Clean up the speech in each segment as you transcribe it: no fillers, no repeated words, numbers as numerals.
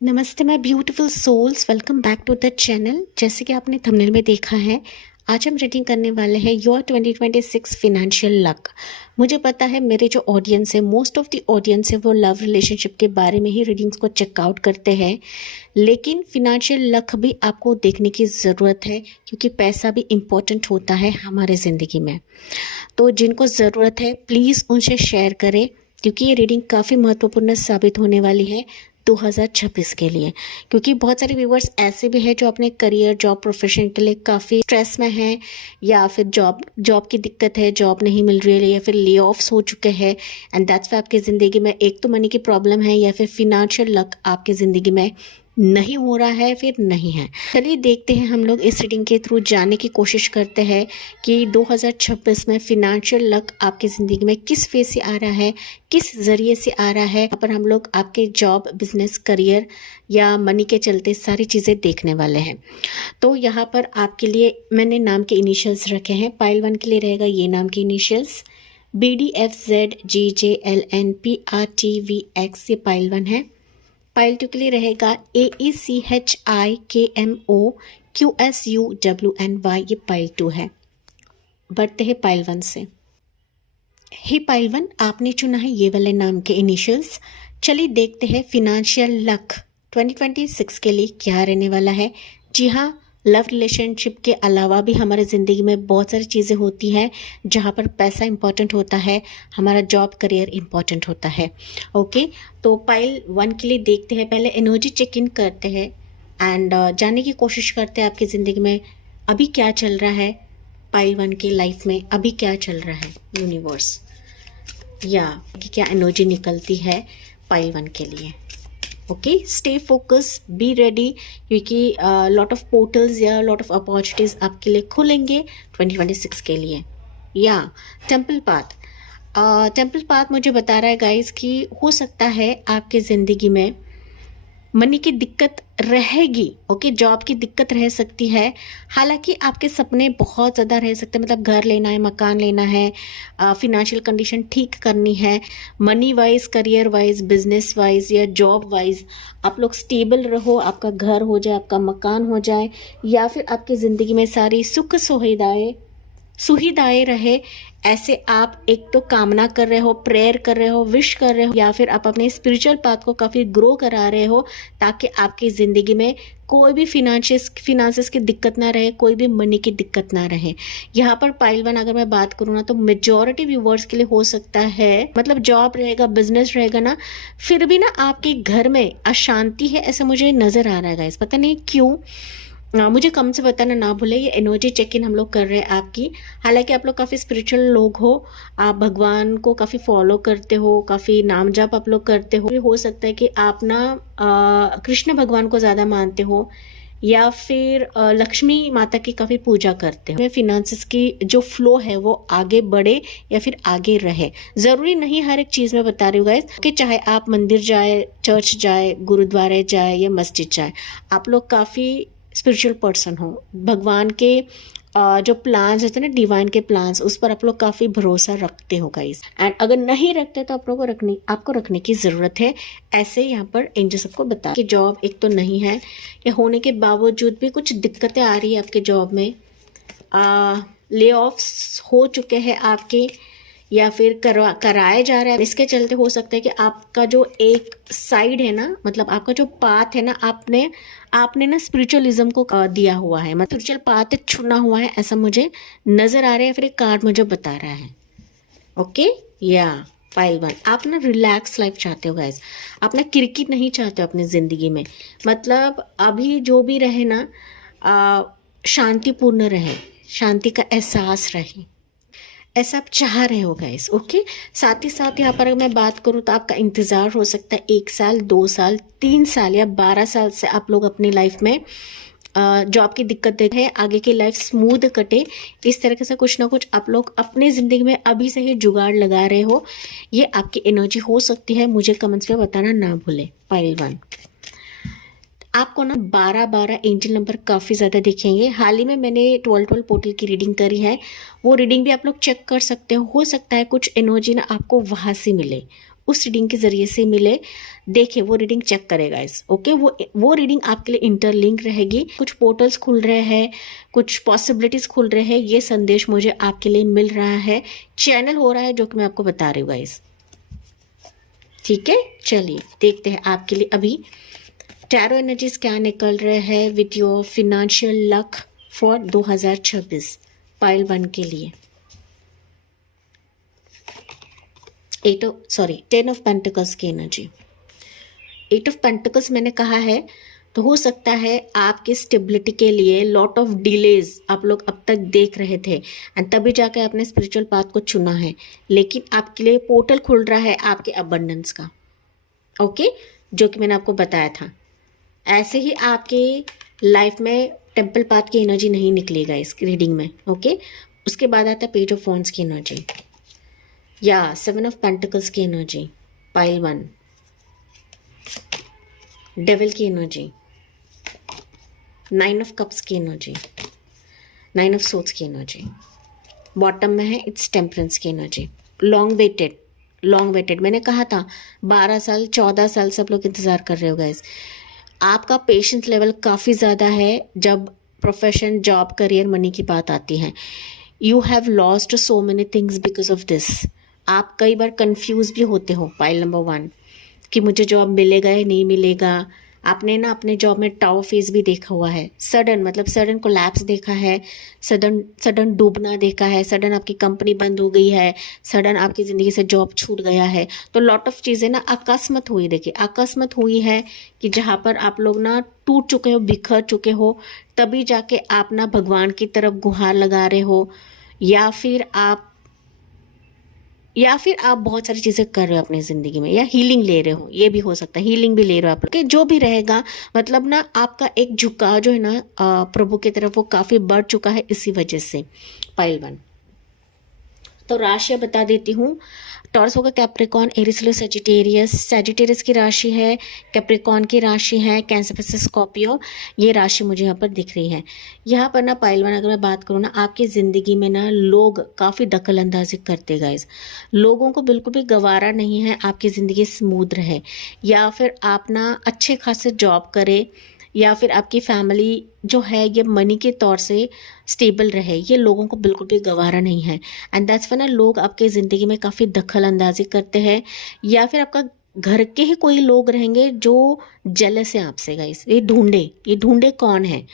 नमस्ते my beautiful souls, welcome back to the channel. जैसे कि आपने थंबनेल में देखा है, आज हम रीडिंग करने वाले हैं योर 2026 फिनेंशियल लक। मुझे पता है मेरे जो ऑडियंस है, मोस्ट ऑफ द ऑडियंस है, वो लव रिलेशनशिप के बारे में ही रीडिंग्स को चेकआउट करते हैं, लेकिन फिनेंशियल लक भी आपको देखने की ज़रूरत है क्योंकि पैसा भी इम्पोर्टेंट होता है हमारे ज़िंदगी में। तो जिनको ज़रूरत है प्लीज़ उनसे शेयर करें क्योंकि ये रीडिंग काफ़ी महत्वपूर्ण साबित होने वाली है 2026 के लिए। क्योंकि बहुत सारे व्यूवर्स ऐसे भी हैं जो अपने करियर, जॉब, प्रोफेशन के लिए काफ़ी स्ट्रेस में हैं, या फिर जॉब की दिक्कत है, जॉब नहीं मिल रही है, या फिर ले ऑफ्स हो चुके हैं। एंड दैट्स वाई आपकी ज़िंदगी में एक तो मनी की प्रॉब्लम है, या फिर फिनेंशियल लक आपकी ज़िंदगी में नहीं हो रहा है, फिर नहीं है। चलिए देखते हैं, हम लोग इस रीडिंग के थ्रू जानने की कोशिश करते हैं कि 2026 में फिनेंशियल लक आपकी ज़िंदगी में किस फेज से आ रहा है, किस ज़रिए से आ रहा है। यहाँ पर हम लोग आपके जॉब, बिजनेस, करियर या मनी के चलते सारी चीज़ें देखने वाले हैं। तो यहाँ पर आपके लिए मैंने नाम के इनिशियल्स रखे हैं। पाइल 1 के लिए रहेगा ये नाम के इनिशियल्स BDFZGJLNPRTVX, ये पाइल 1 है। पाइल 2 के लिए रहेगा AECHIKMOQSUWNY, ये पाइल 2 है। बढ़ते हैं पाइल 1 से। हे पाइल 1, आपने चुना है ये वाले नाम के इनिशियल्स। चलिए देखते हैं फिनेंशियल लक 2026 के लिए क्या रहने वाला है। जी हाँ, लव रिलेशनशिप के अलावा भी हमारे ज़िंदगी में बहुत सारी चीज़ें होती हैं जहाँ पर पैसा इंपॉर्टेंट होता है, हमारा जॉब, करियर इंपॉर्टेंट होता है। ओके, तो पाइल 1 के लिए देखते हैं। पहले एनर्जी चेक इन करते हैं एंड जानने की कोशिश करते हैं आपकी ज़िंदगी में अभी क्या चल रहा है। पाइल 1 की लाइफ में अभी क्या चल रहा है, यूनिवर्स या कि क्या एनर्जी निकलती है पाइल 1 के लिए। Okay, stay focus, be ready, क्योंकि लॉट ऑफ पोर्टल्स या लॉट ऑफ अपॉर्चुनिटीज आपके लिए खुलेंगे 2026 के लिए। या टेम्पल पाथ मुझे बता रहा है गाइस कि हो सकता है आपके ज़िंदगी में मनी की दिक्कत रहेगी। ओके, जॉब की दिक्कत रह सकती है, हालांकि आपके सपने बहुत ज़्यादा रह सकते हैं। मतलब घर लेना है, मकान लेना है, फिनेंशियल कंडीशन ठीक करनी है, money wise, career wise, business wise या जॉब वाइज आप लोग स्टेबल रहो, आपका घर हो जाए, आपका मकान हो जाए, या फिर आपकी ज़िंदगी में सारी सुख सुविधाएं रहे। ऐसे आप एक तो कामना कर रहे हो, प्रेयर कर रहे हो, विश कर रहे हो, या फिर आप अपने स्पिरिचुअल पाथ को काफ़ी ग्रो करा रहे हो ताकि आपकी ज़िंदगी में कोई भी फिनांसेस की दिक्कत ना रहे, कोई भी मनी की दिक्कत ना रहे। यहाँ पर पाइल 1 अगर मैं बात करूँ ना, तो मेजॉरिटी व्यूवर्स के लिए हो सकता है, मतलब जॉब रहेगा, बिजनेस रहेगा ना, फिर भी ना आपके घर में अशांति है, ऐसा मुझे नज़र आ रहा है गाइस। पता नहीं क्यों, मुझे कम से बताना ना भूले। ये एनर्जी चेक इन हम लोग कर रहे हैं आपकी। हालांकि आप लोग काफ़ी स्पिरिचुअल लोग हो, आप भगवान को काफ़ी फॉलो करते हो, काफ़ी नाम जाप आप लोग करते हो सकता है कि आप ना कृष्ण भगवान को ज़्यादा मानते हो, या फिर लक्ष्मी माता की काफ़ी पूजा करते हो। फिनेंसेस की जो फ्लो है वो आगे बढ़े या फिर आगे रहे। ज़रूरी नहीं हर एक चीज़ में बता रही हूँ गाइस कि चाहे आप मंदिर जाए, चर्च जाए, गुरुद्वारे जाए या मस्जिद जाए, आप लोग काफ़ी स्पिरिचुअल पर्सन हो, भगवान के जो प्लान्स होते हैं ना, डिवाइन के प्लान्स, उस पर आप लोग काफ़ी भरोसा रखते हो गाइस। एंड अगर नहीं रखते तो आप लोगों को आपको रखने की ज़रूरत है। ऐसे यहाँ पर एंजल सबको बता कि जॉब एक तो नहीं है, या होने के बावजूद भी कुछ दिक्कतें आ रही है आपके जॉब में, ले ऑफ्स हो चुके हैं आपके, या फिर कराए जा रहा है। इसके चलते हो सकता है कि आपका जो एक साइड है ना, मतलब आपका जो पाथ है ना, आपने ना स्पिरिचुअलिज्म को दिया हुआ है, मतलब स्पिरिचुअल पाथ चुना हुआ है, ऐसा मुझे नजर आ रहा है, फिर एक कार्ड मुझे बता रहा है। ओके, या पाइल 1, आप ना रिलैक्स लाइफ चाहते हो गाइस, आप ना किरकिर नहीं चाहते हो अपनी ज़िंदगी में। मतलब अभी जो भी रहे ना, शांतिपूर्ण रहे, शांति का एहसास रहे, ऐसा आप चाह रहे हो गाइस। ओके, साथ ही साथ यहाँ पर अगर मैं बात करूँ तो आपका इंतज़ार हो सकता है 1 साल, 2 साल, 3 साल या 12 साल से आप लोग अपनी लाइफ में जॉब की दिक्कत देते हैं, आगे की लाइफ स्मूथ कटे, इस तरीके से कुछ ना कुछ आप लोग अपनी ज़िंदगी में अभी से ही जुगाड़ लगा रहे हो। ये आपकी एनर्जी हो सकती है, मुझे कमेंट्स में बताना ना भूले। पाइल 1, आपको ना 12 एंजल नंबर काफ़ी ज़्यादा दिखेंगे। हाल ही में मैंने 12 पोर्टल की रीडिंग करी है, वो रीडिंग भी आप लोग चेक कर सकते हो सकता है कुछ एनर्जी ना आपको वहाँ से मिले, उस रीडिंग के ज़रिए से मिले, देखिए वो रीडिंग चेक करेगा इस ओके। वो रीडिंग आपके लिए इंटरलिंक रहेगी। कुछ पोर्टल्स खुल रहे हैं, कुछ पॉसिबिलिटीज़ खुल रहे हैं, ये संदेश मुझे आपके लिए मिल रहा है, चैनल हो रहा है, जो कि मैं आपको बता रही हूँ गाइस। ठीक है, चलिए देखते हैं आपके लिए अभी टैरो एनर्जीज क्या निकल रहे हैं with your financial luck for 2026 pile 1 के लिए। 10 ऑफ पेंटिकल्स की एनर्जी। 8 ऑफ पेंटिकल्स मैंने कहा है, तो हो सकता है आपकी स्टेबिलिटी के लिए लॉट ऑफ डिलेज आप लोग अब तक देख रहे थे एंड तभी जाकर आपने स्पिरिचुअल पाथ को चुना है, लेकिन आपके लिए पोर्टल खुल रहा है आपके अबंडेंस का, ओके, जो कि मैंने आपको बताया था। ऐसे ही आपके लाइफ में टेम्पल पाथ की एनर्जी नहीं निकलेगा इस रीडिंग में, ओके। उसके बाद आता है पेज ऑफ वॉन्ड्स की एनर्जी या 7 ऑफ पेंटिकल्स की एनर्जी पाइल 1, डेविल की एनर्जी, 9 ऑफ कप्स की एनर्जी, 9 ऑफ सोर्ड्स की एनर्जी, बॉटम में है इट्स टेम्परेंस की एनर्जी। लॉन्ग वेटेड मैंने कहा था 12 साल 14 साल सब लोग इंतज़ार कर रहे हो गाइस। आपका पेशेंस लेवल काफ़ी ज़्यादा है जब प्रोफेशन, जॉब, करियर, मनी की बात आती है। You have lost so many things because of this. आप कई बार कंफ्यूज भी होते हो पाइल नंबर 1 कि मुझे जॉब मिलेगा या नहीं मिलेगा। आपने ना अपने जॉब में टाउ फेज भी देखा हुआ है, सडन कोलैप्स देखा है, सडन डूबना देखा है, सडन आपकी कंपनी बंद हो गई है, सडन आपकी ज़िंदगी से जॉब छूट गया है। तो लॉट ऑफ चीज़ें ना अकस्मात हुई, देखिए अकस्मात हुई है कि जहाँ पर आप लोग ना टूट चुके हो, बिखर चुके हो, तभी जाके आप ना भगवान की तरफ गुहार लगा रहे हो, या फिर आप बहुत सारी चीज़ें कर रहे हो अपनी ज़िंदगी में, या हीलिंग ले रहे हो, ये भी हो सकता है, हीलिंग भी ले रहे हो आप लोग के, जो भी रहेगा। मतलब ना आपका एक झुकाव जो है ना प्रभु की तरफ वो काफ़ी बढ़ चुका है इसी वजह से पाइल 1। तो राशि बता देती हूँ। टॉरस होगा कैप्रिकॉन, एरिस, लियो, सजिटेरियस की राशि है, कैप्रिकॉन की राशि है, कैंसर, पिस्सस, स्कॉर्पियो, ये राशि मुझे यहाँ पर दिख रही है। यहाँ पर ना पाइल 1 अगर मैं बात करूँ ना, आपकी ज़िंदगी में ना लोग काफ़ी दखल अंदाजी करते गाइस। लोगों को बिल्कुल भी गवारा नहीं है आपकी ज़िंदगी स्मूथ रहे, या फिर आप ना अच्छे खासे जॉब करें, या फिर आपकी फैमिली जो है ये मनी के तौर से स्टेबल रहे, ये लोगों को बिल्कुल भी गवारा नहीं है। एंड दैट्स व्हाई ना लोग आपके ज़िंदगी में काफ़ी दखल अंदाजी करते हैं, या फिर आपका घर के ही कोई लोग रहेंगे जो जेलस है आपसे गाइस। ये ढूंढे कौन है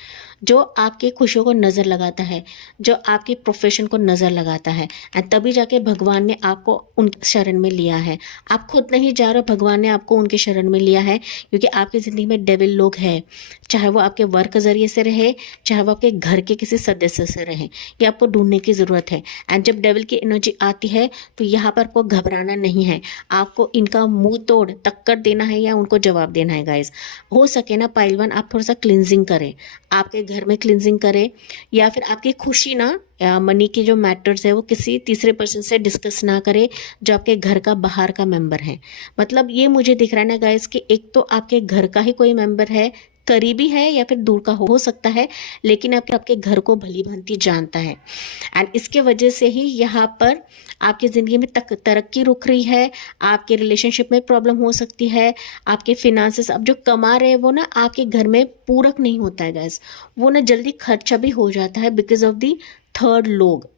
जो आपकी खुशियों को नज़र लगाता है, जो आपकी प्रोफेशन को नज़र लगाता है, एंड तभी जाके भगवान ने आपको उनके शरण में लिया है। आप खुद नहीं जा रहे, भगवान ने आपको उनके शरण में लिया है, क्योंकि आपकी ज़िंदगी में डेविल लोग हैं, चाहे वो आपके वर्क के ज़रिए से रहे, चाहे वो आपके घर के किसी सदस्य से रहे, ये आपको ढूंढने की ज़रूरत है। एंड जब डेविल की एनर्जी आती है तो यहाँ पर आपको घबराना नहीं है, आपको इनका मुंह तोड़ टक्कर देना है या उनको जवाब देना है गाइस। हो सके ना पाइल 1 आप थोड़ा सा क्लिनजिंग करें, आपके घर में क्लिनजिंग करें, या फिर आपकी खुशी ना मनी की जो मैटर्स है वो किसी तीसरे पर्सन से डिस्कस ना करें जो आपके घर का बाहर का मेंबर है। मतलब ये मुझे दिख रहा है ना गाइस कि एक तो आपके घर का ही कोई मेंबर है, करीबी है या फिर दूर का हो सकता है, लेकिन आपके घर को भली भांति जानता है। एंड इसके वजह से ही यहाँ पर आपकी ज़िंदगी में तरक्की रुक रही है, आपके रिलेशनशिप में प्रॉब्लम हो सकती है, आपके फिनांसेस आप जो कमा रहे हैं वो ना आपके घर में पूरक नहीं होता है गाइस, वो ना जल्दी खर्चा भी हो जाता है बिकॉज ऑफ दी थर्ड लोग,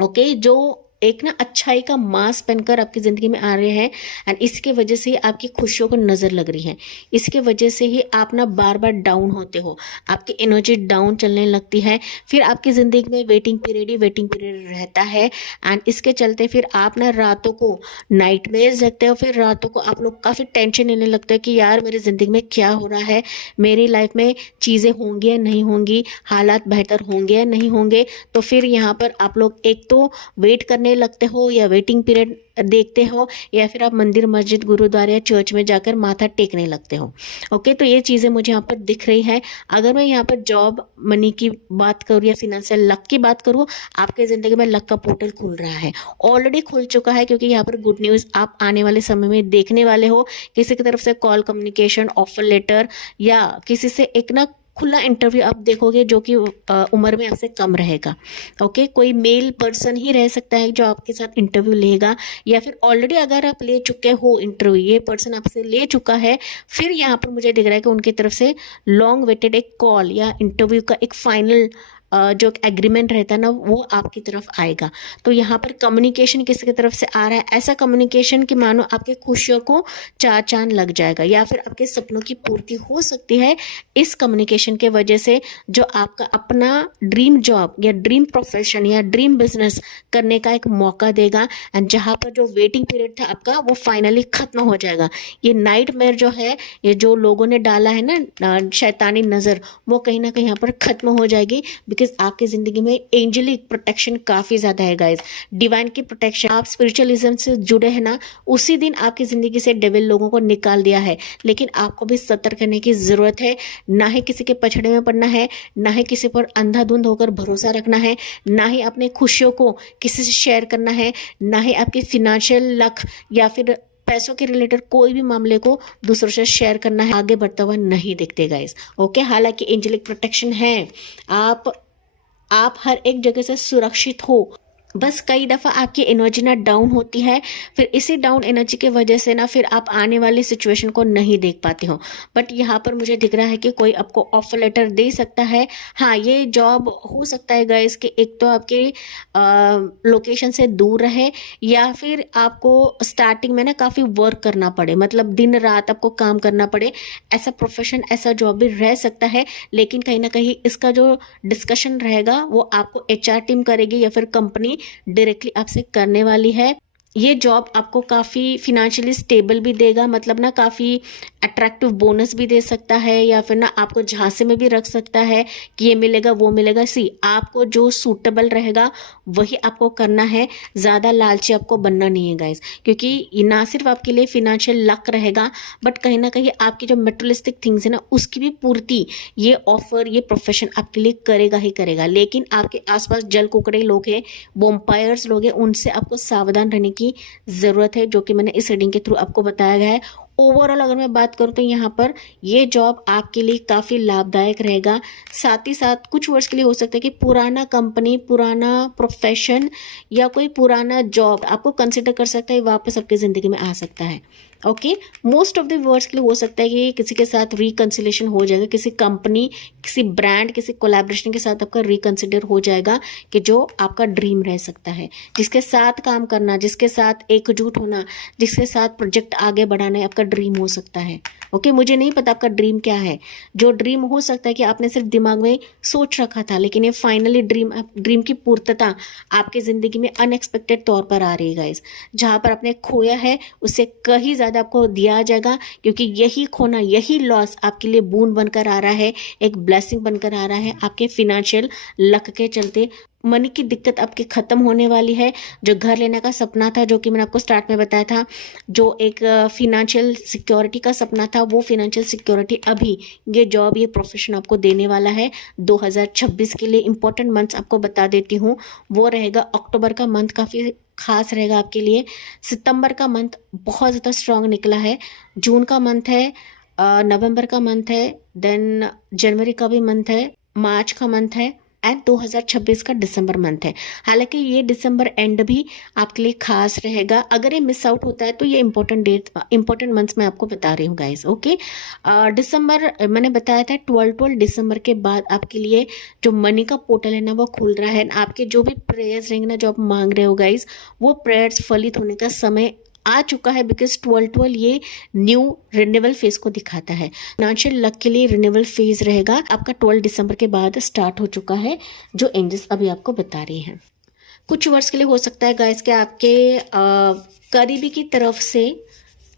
ओके, जो एक ना अच्छाई का मास्क पहनकर आपकी ज़िंदगी में आ रहे हैं। एंड इसके वजह से ही आपकी खुशियों को नज़र लग रही है, इसके वजह से ही आप ना बार बार डाउन होते हो, आपकी एनर्जी डाउन चलने लगती है, फिर आपकी ज़िंदगी में वेटिंग पीरियड रहता है। एंड इसके चलते फिर आप ना रातों को नाइटमेयर्स देखते हो, फिर रातों को आप लोग काफ़ी टेंशन लेने लगते हैं कि यार मेरी ज़िंदगी में क्या हो रहा है, मेरी लाइफ में चीज़ें होंगी या नहीं होंगी, हालात बेहतर होंगे या नहीं होंगे। तो फिर यहाँ पर आप लोग एक तो वेट करने लगते हो या वेटिंग पीरियड देखते हो, या फिर आप मंदिर, मस्जिद, गुरुद्वारा या चर्च में जाकर माथा टेकने लगते हो। ओके, तो ये चीज़ें मुझे यहाँ पर दिख रही है। अगर मैं यहाँ पर जॉब, मनी की बात करूँ या फिनेंशियल लक की बात करूँ, आपके ज़िंदगी में लक का पोर्टल खुल रहा है, ऑलरेडी खुल चुका है, क्योंकि यहाँ पर गुड न्यूज़ आप आने वाले समय में देखने वाले हो। किसी की तरफ से कॉल, कम्युनिकेशन, ऑफर लेटर, या किसी से एक ना खुला इंटरव्यू आप देखोगे जो कि उम्र में आपसे कम रहेगा। ओके, कोई मेल पर्सन ही रह सकता है जो आपके साथ इंटरव्यू लेगा, या फिर ऑलरेडी अगर आप ले चुके हो इंटरव्यू, ये पर्सन आपसे ले चुका है, फिर यहाँ पर मुझे दिख रहा है कि उनकी तरफ से लॉन्ग वेटेड एक कॉल या इंटरव्यू का एक फाइनल जो एग्रीमेंट रहता है ना, वो आपकी तरफ आएगा। तो यहाँ पर कम्युनिकेशन किसकी तरफ से आ रहा है, ऐसा कम्युनिकेशन कि मानो आपके खुशियों को चार चांद लग जाएगा, या फिर आपके सपनों की पूर्ति हो सकती है इस कम्युनिकेशन के वजह से, जो आपका अपना ड्रीम जॉब या ड्रीम प्रोफेशन या ड्रीम बिजनेस करने का एक मौका देगा। एंड जहाँ पर जो वेटिंग पीरियड था आपका, वो फाइनली खत्म हो जाएगा। ये नाइटमेयर जो है, ये जो लोगों ने डाला है ना शैतानी नज़र, वो कहीं ना कहीं यहाँ पर खत्म हो जाएगी। आपकी जिंदगी में एंजेलिक प्रोटेक्शन काफी ज्यादा है गाइस, डिवाइन की प्रोटेक्शन। आप स्पिरिचुअलिज्म से जुड़े हैं ना, उसी दिन आपकी जिंदगी से डेविल लोगों को निकाल दिया है। लेकिन आपको भी सतर्क रहने की जरूरत है, ना ही किसी के पछड़े में पड़ना है, ना ही किसी पर अंधाधुंध होकर भरोसा रखना है, ना ही अपने खुशियों को किसी से शेयर करना है, ना ही आपके फिनेंशियल लक या फिर पैसों के रिलेटेड कोई भी मामले को दूसरों से शेयर करना है। आगे बढ़ता हुआ नहीं दिखते गाइस। ओके, हालांकि एंजेलिक प्रोटेक्शन है, आप हर एक जगह से सुरक्षित हो। बस कई दफ़ा आपकी एनर्जी ना डाउन होती है, फिर इसी डाउन एनर्जी के वजह से ना फिर आप आने वाली सिचुएशन को नहीं देख पाते हो। बट यहाँ पर मुझे दिख रहा है कि कोई आपको ऑफर लेटर दे सकता है। हाँ, ये जॉब हो सकता है गाइस कि एक तो आपके लोकेशन से दूर रहे, या फिर आपको स्टार्टिंग में ना काफ़ी वर्क करना पड़े, मतलब दिन रात आपको काम करना पड़े। ऐसा प्रोफेशन, ऐसा जॉब भी रह सकता है। लेकिन कहीं ना कहीं इसका जो डिस्कशन रहेगा वो आपको HR टीम करेगी, या फिर कंपनी डायरेक्टली आपसे करने वाली है। ये जॉब आपको काफ़ी फिनेंशियली स्टेबल भी देगा, मतलब ना काफ़ी अट्रैक्टिव बोनस भी दे सकता है, या फिर ना आपको झांसे में भी रख सकता है कि ये मिलेगा वो मिलेगा। आपको जो सूटेबल रहेगा वही आपको करना है, ज़्यादा लालची आपको बनना नहीं है गाइस, क्योंकि ये ना सिर्फ आपके लिए फिनेंशियल लक रहेगा, बट कहीं ना कहीं आपकी जो मेटेरियलिस्टिक थिंग्स है ना, उसकी भी पूर्ति ये ऑफर, ये प्रोफेशन आपके लिए करेगा ही करेगा। लेकिन आपके आसपास जल कुकड़े लोग हैं, वोम्पायर्स लोग हैं, उनसे आपको सावधान रहने की जरूरत है, जो कि मैंने इस रीडिंग के थ्रू आपको बताया गया है। ओवरऑल अगर मैं बात करूं तो यहाँ पर ये जॉब आपके लिए काफ़ी लाभदायक रहेगा। साथ ही साथ कुछ वर्ष के लिए हो सकता है कि पुराना कंपनी, पुराना प्रोफेशन या कोई पुराना जॉब आपको कंसिडर कर सकता है, वापस आपकी ज़िंदगी में आ सकता है। Okay, most of the words के लिए हो सकता है कि किसी के साथ रिकन्सिलेशन हो जाएगा, किसी कंपनी, किसी ब्रांड, किसी कोलैबोरेशन के साथ आपका रिकन्सिडर हो जाएगा, कि जो आपका ड्रीम रह सकता है, जिसके साथ काम करना, जिसके साथ एकजुट होना, जिसके साथ प्रोजेक्ट आगे बढ़ाना आपका ड्रीम हो सकता है। ओके, मुझे नहीं पता आपका ड्रीम क्या है। जो ड्रीम हो सकता है कि आपने सिर्फ दिमाग में सोच रखा था, लेकिन ये फाइनली ड्रीम की पूर्तता आपकी ज़िंदगी में अनएक्सपेक्टेड तौर पर आ रही है गाइस। जहाँ पर आपने खोया है उससे कहीं ज़्यादा आपको दिया जाएगा, क्योंकि यही खोना, यही लॉस आपके लिए बून बनकर आ रहा है, एक ब्लेसिंग बनकर आ रहा है। आपके फिनेंशियल लक के चलते मनी की दिक्कत आपकी खत्म होने वाली है। जो घर लेने का सपना था, जो कि मैंने आपको स्टार्ट में बताया था, जो एक फिनेंशियल सिक्योरिटी का सपना था, वो फिनेंशियल सिक्योरिटी अभी ये जॉब, ये प्रोफेशन आपको देने वाला है। 2026 के लिए इंपॉर्टेंट मंथ्स आपको बता देती हूँ। वो रहेगा अक्टूबर का मंथ, काफ़ी खास रहेगा आपके लिए। सितंबर का मंथ बहुत ज़्यादा स्ट्रांग निकला है। जून का मंथ है, नवंबर का मंथ है, देन जनवरी का भी मंथ है, मार्च का मंथ है, एंड 2026 का दिसंबर मंथ है। हालांकि ये दिसंबर एंड भी आपके लिए खास रहेगा। अगर ये मिस आउट होता है तो ये इंपॉर्टेंट मंथ्स मैं आपको बता रही हूँ गाइस। ओके, दिसंबर मैंने बताया था 12 दिसंबर के बाद आपके लिए जो मनी का पोर्टल है ना, वो खुल रहा है। आपके जो भी प्रेयर्स रहेंगे ना, जो आप मांग रहे हो गाइस, वो प्रेयर्स फलित होने का समय आ चुका है, बिकॉज 12 ये न्यू रिन्यूअल फेज को दिखाता है। फाइनेंशियल लक के लिए रिन्यूअल फेज रहेगा आपका 12 दिसंबर के बाद स्टार्ट हो चुका है, जो एंजल्स अभी आपको बता रही हैं। कुछ वर्ष के लिए हो सकता है गाइस कि आपके करीबी की तरफ से,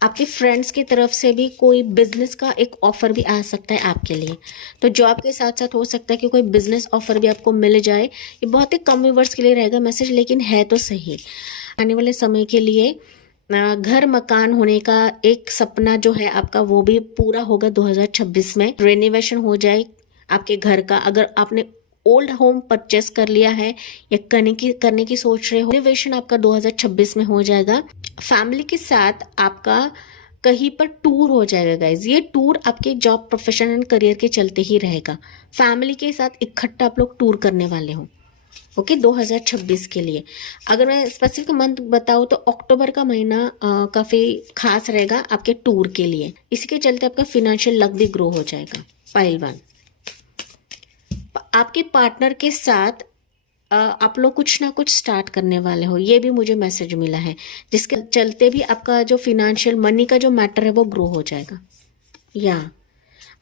आपके फ्रेंड्स की तरफ से भी कोई बिजनेस का एक ऑफर भी आ सकता है आपके लिए। तो जॉब के साथ साथ हो सकता है कि कोई बिजनेस ऑफर भी आपको मिल जाए। ये बहुत ही कम वर्ष के लिए रहेगा मैसेज, लेकिन है तो सही। आने वाले समय के लिए घर मकान होने का एक सपना जो है आपका, वो भी पूरा होगा 2026 में। रेनोवेशन हो जाए आपके घर का। अगर आपने ओल्ड होम परचेस कर लिया है या करने की सोच रहे हो, रेनोवेशन आपका 2026 में हो जाएगा। फैमिली के साथ आपका कहीं पर टूर हो जाएगा गाइज। ये टूर आपके जॉब, प्रोफेशन एंड करियर के चलते ही रहेगा। फैमिली के साथ इकट्ठा आप लोग टूर करने वाले हो। ओके 2026 के लिए अगर मैं स्पेसिफिक मंथ बताऊँ तो अक्टूबर का महीना काफ़ी खास रहेगा आपके टूर के लिए। इसी के चलते आपका फिनेंशियल लक भी ग्रो हो जाएगा। पाइल 1, आपके पार्टनर के साथ आप लोग कुछ ना कुछ स्टार्ट करने वाले हो, ये भी मुझे मैसेज मिला है, जिसके चलते भी आपका जो फिनेंशियल मनी का जो मैटर है वो ग्रो हो जाएगा। या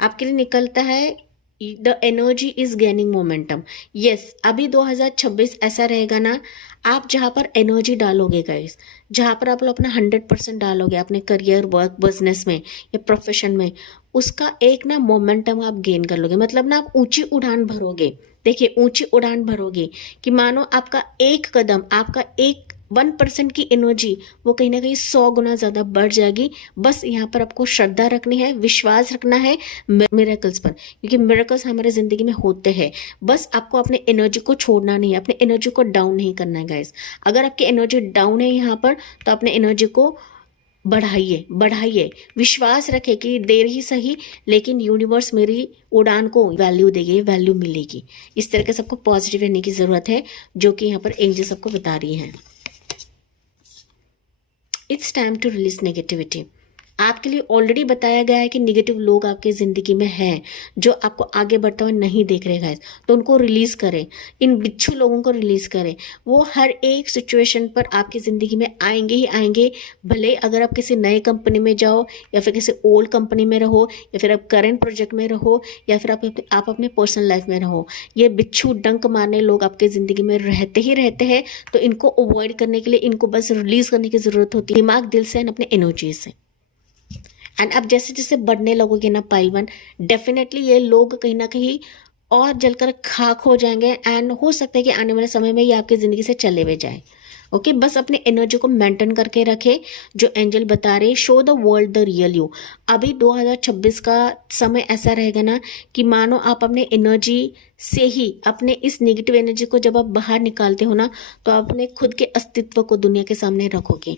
आपके लिए निकलता है the energy is gaining momentum. Yes, अभी 2026 ऐसा रहेगा ना, आप जहाँ पर एनर्जी डालोगे गाइस, जहाँ पर आप लोग अपना 100% डालोगे अपने करियर, वर्क, बिजनेस में या प्रोफेशन में, उसका एक ना मोमेंटम आप गेन कर लोगे। मतलब ना आप ऊंची उड़ान भरोगे। देखिए ऊंची उड़ान भरोगे कि मानो आपका एक कदम, आपका एक 1% की एनर्जी वो कहीं ना कहीं 100 गुना ज़्यादा बढ़ जाएगी। बस यहाँ पर आपको श्रद्धा रखनी है, विश्वास रखना है मिरेकल्स पर, क्योंकि मिरेकल्स हमारे ज़िंदगी में होते हैं। बस आपको अपने एनर्जी को छोड़ना नहीं है, अपने एनर्जी को डाउन नहीं करना है गाइस। अगर आपकी एनर्जी डाउन है यहाँ पर तो अपने एनर्जी को बढ़ाइए, बढ़ाइए, विश्वास रखें कि देर ही सही लेकिन यूनिवर्स मेरी उड़ान को वैल्यू देगी, वैल्यू मिलेगी। इस तरह के सबको पॉजिटिव रहने की ज़रूरत है, जो कि यहाँ पर एंजल सबको बता रही हैं। It's time to release negativity. आपके लिए ऑलरेडी बताया गया है कि नेगेटिव लोग आपके ज़िंदगी में हैं जो आपको आगे बढ़ता हुआ नहीं देख रहे गाइस, तो उनको रिलीज़ करें, इन बिच्छू लोगों को रिलीज़ करें। वो हर एक सिचुएशन पर आपकी ज़िंदगी में आएंगे ही आएंगे। भले अगर आप किसी नए कंपनी में जाओ या फिर किसी ओल्ड कंपनी में रहो या फिर आप करंट प्रोजेक्ट में रहो या फिर आप अपने पर्सनल लाइफ में रहो, ये बिच्छू डंक मारने लोग आपके ज़िंदगी में रहते ही रहते हैं। तो इनको अवॉइड करने के लिए इनको बस रिलीज़ करने की ज़रूरत होती है, दिमाग, दिल से, अपने एनर्जी से। एंड अब जैसे जैसे बढ़ने लगोगे ना पाइल 1, डेफिनेटली ये लोग कहीं ना कहीं और जलकर खाक हो जाएंगे। एंड हो सकता है कि आने वाले समय में ये आपकी ज़िंदगी से चले हुए जाए। ओके बस अपने एनर्जी को मेंटेन करके रखे, जो एंजल बता रहे, show the world the real you. अभी 2026 का समय ऐसा रहेगा ना कि मानो आप अपने एनर्जी से ही अपने इस नेगेटिव एनर्जी को जब आप बाहर निकालते हो ना, तो आप अपने खुद के अस्तित्व को दुनिया के सामने रखोगे।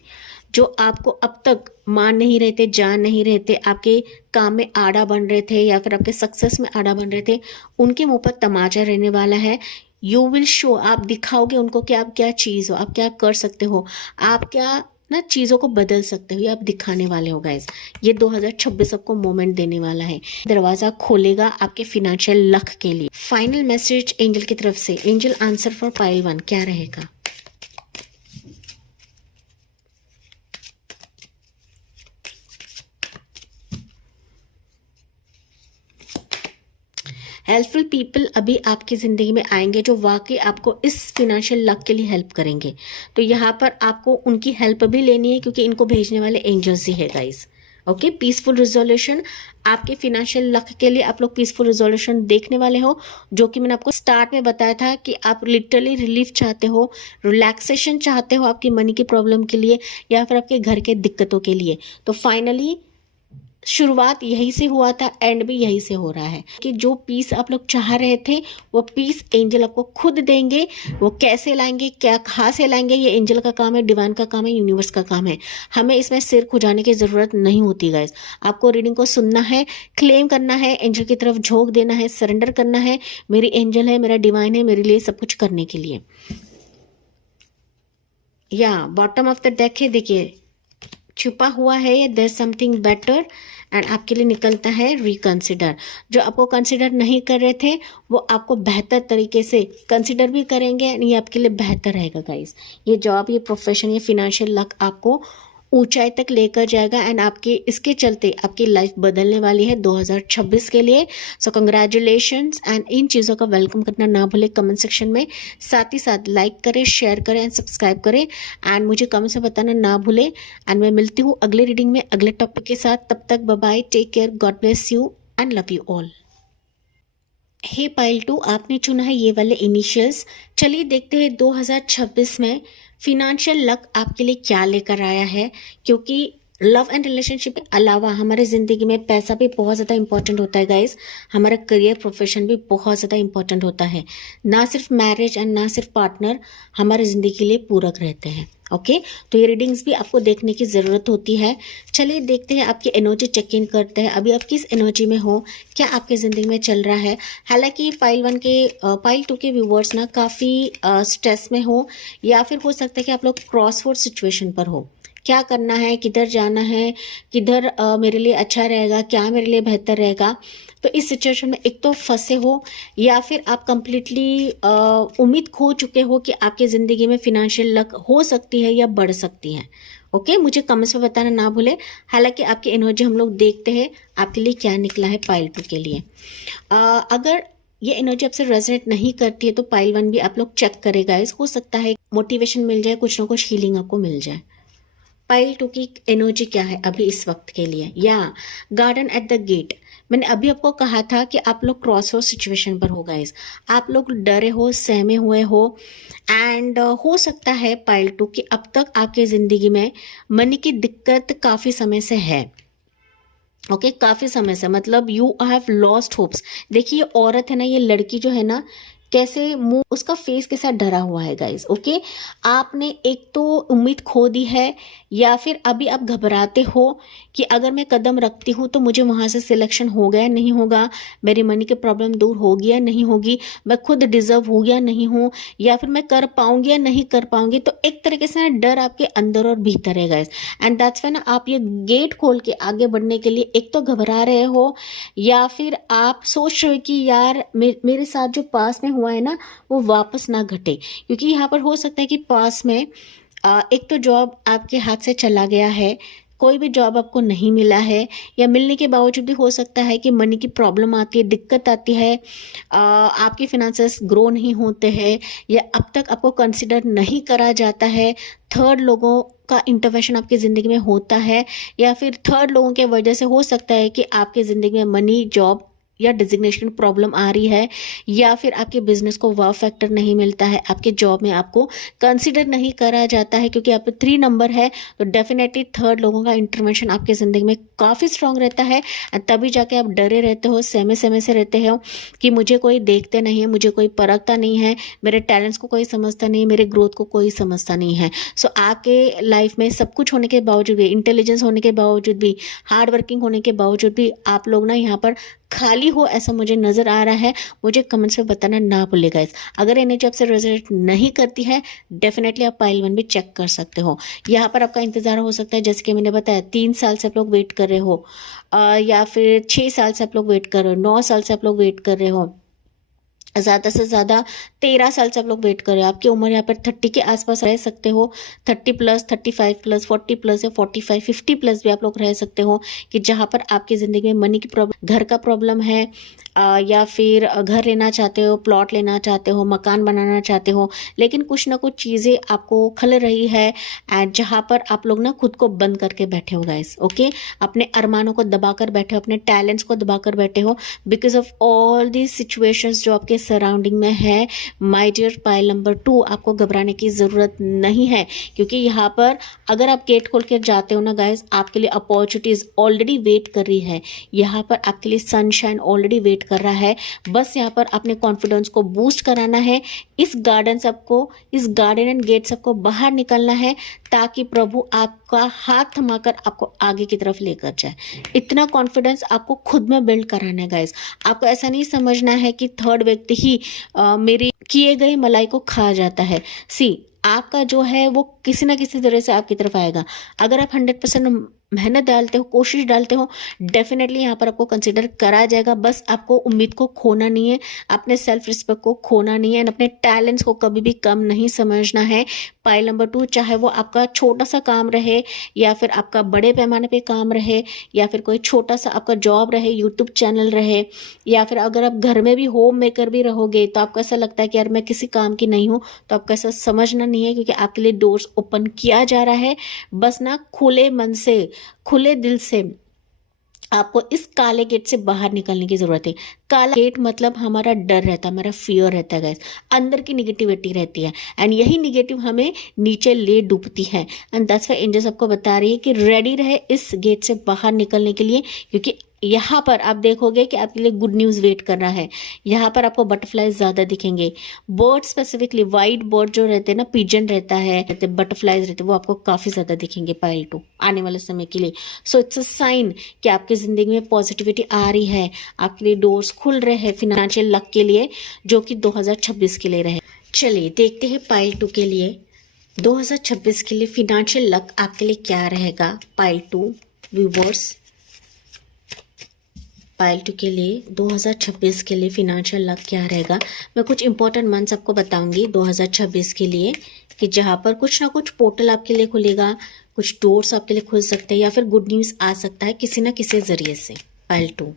जो आपको अब तक मान नहीं रहे थे, जान नहीं रहे थे, आपके काम में आड़ा बन रहे थे या फिर आपके सक्सेस में आड़ा बन रहे थे, उनके मुंह पर तमाचा रहने वाला है। यू विल शो, आप दिखाओगे उनको कि आप क्या चीज़ हो, आप क्या कर सकते हो, आप क्या ना चीज़ों को बदल सकते हो, ये आप दिखाने वाले हो गाइज। ये 2026 आपको मोमेंट देने वाला है, दरवाज़ा खोलेगा आपके फिनेंशियल लक के लिए। फाइनल मैसेज एंजल की तरफ से, एंजल आंसर फॉर पाइल 1 क्या रहेगा? हेल्पफुल पीपल अभी आपकी ज़िंदगी में आएंगे जो वाकई आपको इस फिनेंशियल लक के लिए हेल्प करेंगे। तो यहाँ पर आपको उनकी हेल्प भी लेनी है, क्योंकि इनको भेजने वाले एंजल्स ही है गाइस। ओके पीसफुल रिजोल्यूशन आपके फिनेंशियल लक के लिए आप लोग पीसफुल रिजोल्यूशन देखने वाले हो, जो कि मैंने आपको स्टार्ट में बताया था कि आप लिटरली रिलीफ चाहते हो, रिलैक्सेशन चाहते हो आपकी मनी की प्रॉब्लम के लिए या फिर आपके घर के दिक्कतों के लिए। तो फाइनली शुरुआत यही से हुआ था, एंड भी यही से हो रहा है कि जो पीस आप लोग चाह रहे थे वो पीस एंजल आपको खुद देंगे। वो कैसे लाएंगे, क्या कहाँ से लाएंगे, ये एंजल का काम है, डिवाइन का काम है, यूनिवर्स का काम है। हमें इसमें सिर खुजाने की ज़रूरत नहीं होती गाइस। आपको रीडिंग को सुनना है, क्लेम करना है, एंजल की तरफ झोंक देना है, सरेंडर करना है। मेरी एंजल है, मेरा डिवाइन है मेरे लिए सब कुछ करने के लिए। या बॉटम ऑफ द डेक है, देखिए छुपा हुआ है ये देयर समथिंग बेटर, एंड आपके लिए निकलता है रिकंसिडर। जो आपको कंसिडर नहीं कर रहे थे वो आपको बेहतर तरीके से कंसिडर भी करेंगे, एंड ये आपके लिए बेहतर रहेगा गाइस। ये जॉब, ये प्रोफेशन, ये फिनेंशियल लक आपको ऊंचाई तक लेकर जाएगा, एंड आपके इसके चलते आपकी लाइफ बदलने वाली है 2026 के लिए। सो कंग्रेचुलेशंस, एंड इन चीज़ों का वेलकम करना ना भूलें कमेंट सेक्शन में। साथ ही साथ लाइक करें, शेयर करें एंड सब्सक्राइब करें, एंड मुझे कमेंट से बताना ना भूलें। एंड मैं मिलती हूँ अगले रीडिंग में अगले टॉपिक के साथ। तब तक bye bye, take care, God bless you and love you all. Hey pile 2, आपने चुना है ये वाले इनिशियल्स। चलिए देखते हैं 2026 में फिनेंशियल लक आपके लिए क्या लेकर आया है, क्योंकि लव एंड रिलेशनशिप के अलावा हमारे ज़िंदगी में पैसा भी बहुत ज़्यादा इंपॉर्टेंट होता है गाइस। हमारा करियर, प्रोफेशन भी बहुत ज़्यादा इंपॉर्टेंट होता है। ना सिर्फ मैरिज एंड ना सिर्फ पार्टनर हमारे ज़िंदगी के लिए पूरक रहते हैं। ओके तो ये रीडिंग्स भी आपको देखने की ज़रूरत होती है। चलिए देखते हैं आपकी एनर्जी चेक इन करते हैं, अभी आप किस एनर्जी में हो, क्या आपके ज़िंदगी में चल रहा है। हालांकि पाइल 2 के व्यूवर्स ना काफ़ी स्ट्रेस में हो, या फिर हो सकता है कि आप लोग क्रॉसवर्ड सिचुएशन पर हो, क्या करना है, किधर जाना है, किधर मेरे लिए अच्छा रहेगा, क्या मेरे लिए बेहतर रहेगा। तो इस सिचुएशन में एक तो फंसे हो, या फिर आप कंप्लीटली उम्मीद खो चुके हो कि आपकी ज़िंदगी में फिनेंशियल लक हो सकती है या बढ़ सकती है। ओके मुझे कमेंट्स में बताना ना भूलें। हालांकि आपकी एनर्जी हम लोग देखते हैं आपके लिए क्या निकला है पाइल 2 के लिए। अगर ये एनर्जी आपसे रेजोनेट नहीं करती है तो पाइल 1 भी आप लोग चेक करेगा। हो सकता है मोटिवेशन मिल जाए, कुछ ना कुछ हीलिंग आपको मिल जाए। पाइल 2 की एनर्जी क्या है अभी इस वक्त के लिए, या गार्डन एट द गेट। मैंने अभी आपको कहा था कि आप लोग क्रॉस रोड सिचुएशन पर हो गाइस, आप लोग डरे हो, सहमे हुए हो, एंड हो सकता है पाइल 2 कि अब तक आपके ज़िंदगी में मनी की दिक्कत काफ़ी समय से है। ओके काफ़ी समय से, मतलब यू हैव लॉस्ट होप्स। देखिए ये औरत है ना, ये लड़की जो है ना, कैसे मुंह उसका फेस के साथ डरा हुआ है गाइस। ओके आपने एक तो उम्मीद खो दी है, या फिर अभी आप घबराते हो कि अगर मैं कदम रखती हूँ तो मुझे वहाँ से सिलेक्शन हो गया नहीं होगा, मेरी मनी की प्रॉब्लम दूर होगी या नहीं होगी, मैं खुद डिजर्व हूँ या नहीं हूँ, या फिर मैं कर पाऊंगी या नहीं कर पाऊंगी। तो एक तरीके से ना डर आपके अंदर और भीतर है गाइस, एंड दैट्स व्हाई ना आप ये गेट खोल के आगे बढ़ने के लिए एक तो घबरा रहे हो, या फिर आप सोच रहे हो कि यार मेरे साथ जो पास में हुआ है ना वो वापस ना घटे। क्योंकि यहाँ पर हो सकता है कि पास में एक तो जॉब आपके हाथ से चला गया है, कोई भी जॉब आपको नहीं मिला है, या मिलने के बावजूद भी हो सकता है कि मनी की प्रॉब्लम आती है, दिक्कत आती है, आपके फिनेंसेस ग्रो नहीं होते हैं, या अब तक आपको कंसिडर नहीं करा जाता है, थर्ड लोगों का इंटरवेंशन आपकी ज़िंदगी में होता है, या फिर थर्ड लोगों के वजह से हो सकता है कि आपकी ज़िंदगी में मनी, जॉब या डिजिग्नेशन प्रॉब्लम आ रही है, या फिर आपके बिजनेस को वाव फैक्टर नहीं मिलता है, आपके जॉब में आपको कंसीडर नहीं करा जाता है क्योंकि आप 3 नंबर है। तो डेफिनेटली थर्ड लोगों का इंटरवेंशन आपके ज़िंदगी में काफ़ी स्ट्रांग रहता है, तभी जाके आप डरे रहते हो, सहमे सहमे से रहते हो कि मुझे कोई देखते नहीं है, मुझे कोई परखता नहीं है, मेरे टैलेंट्स को कोई समझता नहीं, मेरे ग्रोथ को कोई समझता नहीं है। सो आपके लाइफ में सब कुछ होने के बावजूद भी, इंटेलिजेंस होने के बावजूद भी, हार्ड वर्किंग होने के बावजूद भी आप लोग ना यहाँ पर खाली हो, ऐसा मुझे नज़र आ रहा है। मुझे कमेंट्स में बताना ना भूलिएगा गाइस। अगर एनर्जी आपसे रेजोनेट नहीं करती है डेफिनेटली आप पाइल 1 भी चेक कर सकते हो। यहाँ पर आपका इंतजार हो सकता है, जैसे कि मैंने बताया 3 साल से आप लोग वेट कर रहे हो, या फिर 6 साल से आप लोग वेट कर रहे हो, 9 साल से आप लोग वेट कर रहे हो, ज़्यादा से ज़्यादा 13 साल से आप लोग वेट कर रहे हो। आपकी उम्र यहाँ पर 30 के आसपास रह सकते हो, 30 प्लस, 35 प्लस, 40 प्लस या 45, 50 प्लस भी आप लोग रह सकते हो, कि जहाँ पर आपकी ज़िंदगी में मनी की प्रॉब्लम, घर का प्रॉब्लम है, या फिर घर लेना चाहते हो, प्लॉट लेना चाहते हो, मकान बनाना चाहते हो, लेकिन कुछ ना कुछ चीज़ें आपको खल रही है, एंड जहाँ पर आप लोग ना खुद को बंद करके बैठे हो गाइस। ओके अपने अरमानों को दबा कर बैठे हो, अपने टैलेंट्स को दबा कर बैठे हो, because of all the situations जो आपके सराउंडिंग में है। माय डियर पाइल नंबर 2 आपको घबराने की ज़रूरत नहीं है, क्योंकि यहाँ पर अगर आप गेट खोल के जाते हो ना गाइस, आपके लिए अपॉर्चुनिटीज़ ऑलरेडी वेट कर रही है, यहाँ पर आपके लिए सनशाइन ऑलरेडी वेट कर रहा है। बस यहाँ पर अपने कॉन्फिडेंस को बूस्ट कराना है, इस गार्डन एंड गेट सबको बाहर निकलना है, ताकि प्रभु आपका हाथ थमाकर आपको आगे की तरफ लेकर जाए। इतना कॉन्फिडेंस आपको खुद में बिल्ड कराना है गाइस। आपको ऐसा नहीं समझना है कि थर्ड व्यक्ति ही मेरी किए गए मलाई को खा जाता है। आपका जो है वो किसी ना किसी तरह से आपकी तरफ आएगा। अगर आप 100% मेहनत डालते हो, कोशिश डालते हो, डेफिनेटली यहाँ पर आपको कंसिडर करा जाएगा। बस आपको उम्मीद को खोना नहीं है, अपने सेल्फ रिस्पेक्ट को खोना नहीं है, और अपने टैलेंट्स को कभी भी कम नहीं समझना है। पाइल नंबर 2 चाहे वो आपका छोटा सा काम रहे, या फिर आपका बड़े पैमाने पे काम रहे, या फिर कोई छोटा सा आपका जॉब रहे, यूट्यूब चैनल रहे, या फिर अगर आप घर में भी होम मेकर भी रहोगे तो आपको ऐसा लगता है कि यार मैं किसी काम की नहीं हूँ, तो आपको ऐसा समझना नहीं है, क्योंकि आपके लिए डोर्स ओपन किया जा रहा है। बस ना खुले मन से, खुले दिल से आपको इस काले गेट से बाहर निकलने की जरूरत है। काला गेट मतलब हमारा डर रहता है, हमारा फियर रहता है गाइस, अंदर की निगेटिविटी रहती है, एंड यही निगेटिव हमें नीचे ले डूबती है। एंड दैट्स व्हाई एंजल्स आपको बता रही है कि रेडी रहे इस गेट से बाहर निकलने के लिए, क्योंकि यहाँ पर आप देखोगे कि आपके लिए गुड न्यूज़ वेट कर रहा है। यहाँ पर आपको बटरफ्लाइज ज़्यादा दिखेंगे। बर्ड स्पेसिफिकली वाइट बर्ड जो रहते हैं ना, पिजन रहता है, बटरफ्लाइज रहते हैं, वो आपको काफ़ी ज़्यादा दिखेंगे पाइल 2 आने वाले समय के लिए। सो इट्स अ साइन कि आपकी ज़िंदगी में पॉजिटिविटी आ रही है, आपके लिए डोर्स खुल रहे हैं फिनेंशियल लक के लिए, जो कि 2026 के लिए रहे। चलिए देखते हैं पाइल 2 के लिए 2026 के लिए फिनेंशियल लक आपके लिए क्या रहेगा। पाइल 2 व्यूवर्स, पाइल 2 के लिए 2026 के लिए फिनेंशियल लक क्या रहेगा। मैं कुछ इंपॉर्टेंट मंथ्स आपको बताऊंगी 2026 के लिए, कि जहां पर कुछ ना कुछ पोर्टल आपके लिए खुलेगा, कुछ डोर्स आपके लिए खुल सकते हैं, या फिर गुड न्यूज़ आ सकता है किसी ना किसी जरिए से। पाइल 2,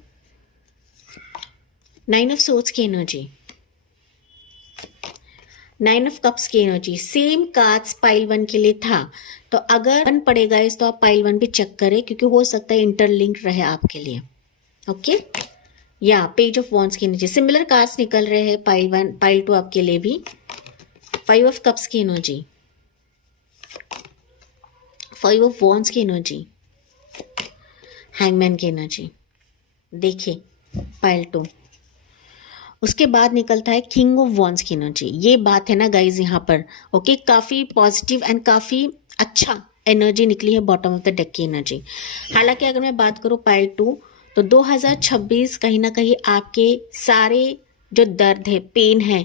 9 ऑफ सोर्ड्स की एनर्जी, 9 ऑफ कप्स की एनर्जी, सेम कार्ड्स पाइल 1 के लिए था। तो अगर 1 पड़ेगा इस, तो आप पाइल 1 भी चेक करें, क्योंकि हो सकता है इंटरलिंक रहे आपके लिए। ओके, या पेज ऑफ वॉन्ड्स की एनर्जी, सिमिलर कार्ड्स निकल रहे हैं पाइल 1 पाइल 2 आपके लिए भी। 5 ऑफ कप्स की एनर्जी, 5 ऑफ वॉन्ड्स की एनर्जी, हैंगमैन की एनर्जी। देखिए पाइल 2, उसके बाद निकलता है किंग ऑफ वॉन्ड्स की एनर्जी। ये बात है ना गाइज यहाँ पर, ओके, काफ़ी पॉजिटिव एंड काफ़ी अच्छा एनर्जी निकली है बॉटम ऑफ द डेक की एनर्जी। हालांकि अगर मैं बात करूँ पाइल 2, तो 2026 कहीं ना कहीं आपके सारे जो दर्द है, पेन है,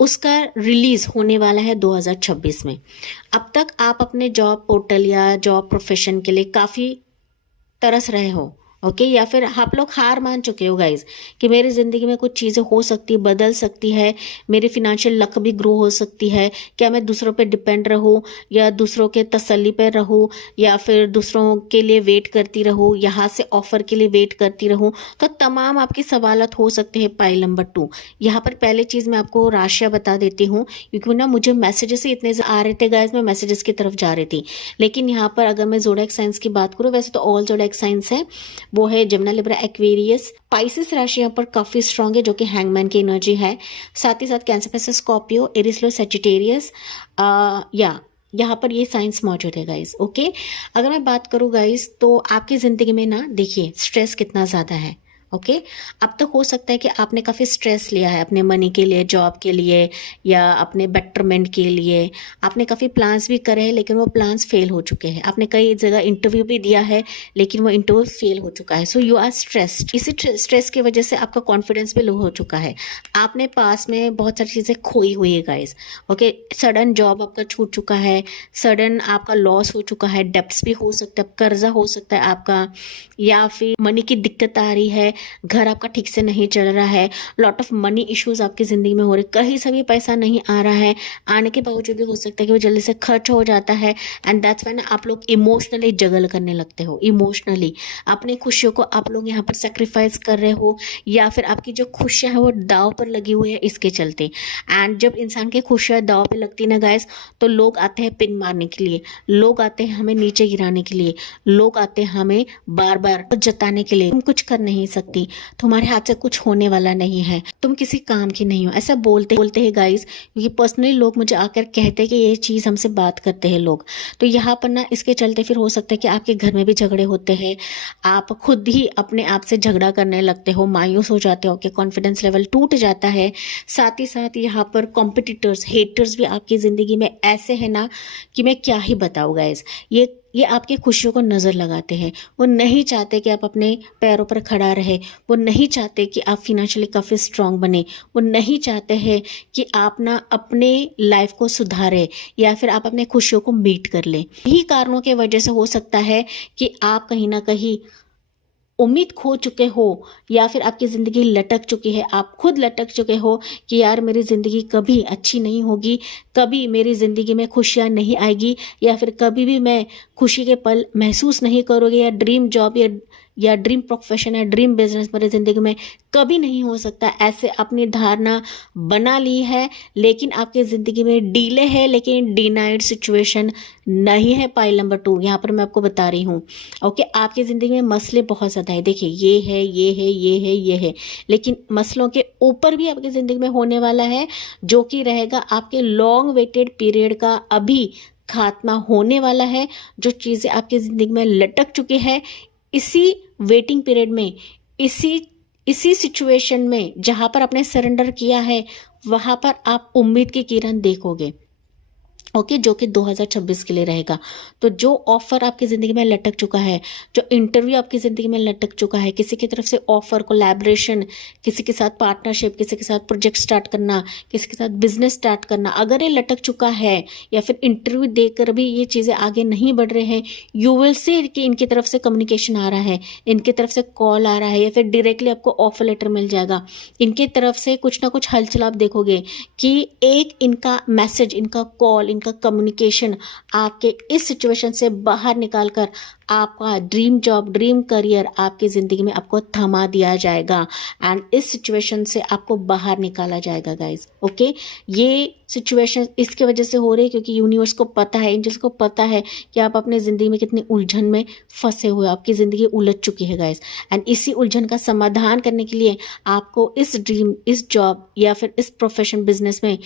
उसका रिलीज होने वाला है 2026 में। अब तक आप अपने जॉब पोर्टल या जॉब प्रोफेशन के लिए काफ़ी तरस रहे हो, ओके, या फिर आप लोग हार मान चुके हो गाइज कि मेरी ज़िंदगी में कुछ चीज़ें हो सकती है, बदल सकती है, मेरी फिनेंशियल लक भी ग्रो हो सकती है, क्या मैं दूसरों पे डिपेंड रहूँ या दूसरों के तसल्ली पे रहूँ, या फिर दूसरों के लिए वेट करती रहूँ, यहाँ से ऑफर के लिए वेट करती रहूँ। तो तमाम आपके सवालत हो सकते हैं पाइल नंबर 2। यहाँ पर पहले चीज़ मैं आपको राशियाँ बता देती हूँ, क्योंकि ना मुझे मैसेजेस ही इतने आ रहे थे गाइज, मैं मैसेजेस की तरफ जा रही थी। लेकिन यहाँ पर अगर मैं ज़ोडिएक साइंस की बात करूँ, वैसे तो ऑल ज़ोडिएक साइंस है, वो है जमुना, लिब्रा, एक्वेरियस। स्पाइसिस राशि यहाँ पर काफी स्ट्रांग है, जो कि हैंगमैन की एनर्जी है। साथ ही साथ कैंसर, पैसे, स्कॉर्पियो, एरिस, लो, सेजिटेरियस, या यहाँ पर ये साइंस मौजूद है गाइस। ओके, अगर मैं बात करूँ गाइस, तो आपकी जिंदगी में ना देखिए स्ट्रेस कितना ज्यादा है। ओके, अब तक हो सकता है कि आपने काफ़ी स्ट्रेस लिया है अपने मनी के लिए, जॉब के लिए, या अपने बेटरमेंट के लिए। आपने काफ़ी प्लान्स भी करे हैं, लेकिन वो प्लान्स फेल हो चुके हैं। आपने कई जगह इंटरव्यू भी दिया है, लेकिन वो इंटरव्यू फेल हो चुका है। So you are stressed. इसी स्ट्रेस की वजह से आपका कॉन्फिडेंस भी लो हो चुका है। आपने पास में बहुत सारी चीज़ें खोई हुई है गाइस। ओके, सडन जॉब आपका छूट चुका है, सडन आपका लॉस हो चुका है, डेब्ट्स भी हो सकता है, कर्जा हो सकता है आपका, या फिर मनी की दिक्कत आ रही है, घर आपका ठीक से नहीं चल रहा है, लॉट ऑफ मनी इश्यूज आपकी जिंदगी में हो रहे, कहीं से भी पैसा नहीं आ रहा है, आने के बावजूद भी हो सकता है कि वो जल्दी से खर्च हो जाता है। एंड दैट्स व्हेन आप लोग इमोशनली जगल करने लगते हो। इमोशनली अपनी खुशियों को आप लोग यहाँ पर सेक्रीफाइस कर रहे हो, या फिर आपकी जो खुशियां हैं वो दाव पर लगी हुई है इसके चलते। एंड जब इंसान की खुशियां दाव पर लगती है ना गाइस, तो लोग आते हैं पिन मारने के लिए, लोग आते हैं हमें नीचे गिराने के लिए, लोग आते हैं हमें बार बार जताने के लिए तुम कुछ कर नहीं सकती, तुम्हारे हाथ से कुछ होने वाला नहीं है, तुम किसी काम की नहीं हो, ऐसा बोलते हैं गाइस। क्योंकि पर्सनली लोग मुझे आकर कहते हैं कि ये चीज हमसे बात करते हैं लोग। तो यहाँ पर ना इसके चलते फिर हो सकता है कि आपके घर में भी झगड़े होते हैं, आप खुद ही अपने आप से झगड़ा करने लगते हो, मायूस हो जाते हो, कि कॉन्फिडेंस लेवल टूट जाता है। साथ ही साथ यहाँ पर कॉम्पिटिटर्स, हेटर्स भी आपकी जिंदगी में ऐसे है ना कि मैं क्या ही बताऊँ गाइस। ये आपकी खुशियों को नज़र लगाते हैं। वो नहीं चाहते कि आप अपने पैरों पर खड़ा रहे, वो नहीं चाहते कि आप फिनेंशियली काफ़ी स्ट्रांग बने, वो नहीं चाहते हैं कि आप ना अपने लाइफ को सुधारें, या फिर आप अपने खुशियों को मीट कर लें। यही कारणों की वजह से हो सकता है कि आप कहीं ना कहीं उम्मीद खो चुके हो, या फिर आपकी ज़िंदगी लटक चुकी है, आप खुद लटक चुके हो कि यार मेरी ज़िंदगी कभी अच्छी नहीं होगी, कभी मेरी ज़िंदगी में खुशियाँ नहीं आएगी, या फिर कभी भी मैं खुशी के पल महसूस नहीं करोगे, या ड्रीम जॉब या ड्रीम प्रोफेशन या ड्रीम बिजनेस मेरी ज़िंदगी में कभी नहीं हो सकता। ऐसे अपनी धारणा बना ली है, लेकिन आपकी ज़िंदगी में डीले है, लेकिन डिनाइड सिचुएशन नहीं है। पाइल नंबर 2 यहाँ पर मैं आपको बता रही हूँ। ओके, आपकी ज़िंदगी में मसले बहुत ज़्यादा है। देखिए ये है, ये है, ये है, ये है, लेकिन मसलों के ऊपर भी आपकी ज़िंदगी में होने वाला है, जो कि रहेगा आपके लॉन्ग वेटेड पीरियड का अभी खात्मा होने वाला है। जो चीज़ें आपकी ज़िंदगी में लटक चुकी है, इसी वेटिंग पीरियड में, इसी इसी सिचुएशन में जहां पर आपने सरेंडर किया है, वहां पर आप उम्मीद की किरण देखोगे। ओके, जो कि 2026 के लिए रहेगा। तो जो ऑफर आपकी ज़िंदगी में लटक चुका है, जो इंटरव्यू आपकी ज़िंदगी में लटक चुका है, किसी की तरफ से ऑफर, कोलैबोरेशन, किसी के साथ पार्टनरशिप, किसी के साथ प्रोजेक्ट स्टार्ट करना, किसी के साथ बिजनेस स्टार्ट करना, अगर ये लटक चुका है या फिर इंटरव्यू देकर भी ये चीज़ें आगे नहीं बढ़ रहे हैं, यू विल सी कि इनकी तरफ से कम्युनिकेशन आ रहा है, इनकी तरफ से कॉल आ रहा है, या फिर डायरेक्टली आपको ऑफर लेटर मिल जाएगा। इनकी तरफ से कुछ ना कुछ हलचल आप देखोगे कि एक इनका मैसेज, इनका कॉल, इनका कम्युनिकेशन आपके इस सिचुएशन से बाहर निकालकर आपका ड्रीम जॉब, ड्रीम करियर आपकी ज़िंदगी में आपको थमा दिया जाएगा एंड इस सिचुएशन से आपको बाहर निकाला जाएगा गाइज। ओके, ये सिचुएशन इसके वजह से हो रही है क्योंकि यूनिवर्स को पता है, एंजल्स को पता है कि आप अपने ज़िंदगी में कितनी उलझन में फंसे हुए, आपकी ज़िंदगी उलझ चुकी है गाइज। एंड इसी उलझन का समाधान करने के लिए आपको इस ड्रीम, इस जॉब या फिर इस प्रोफेशन, बिजनेस में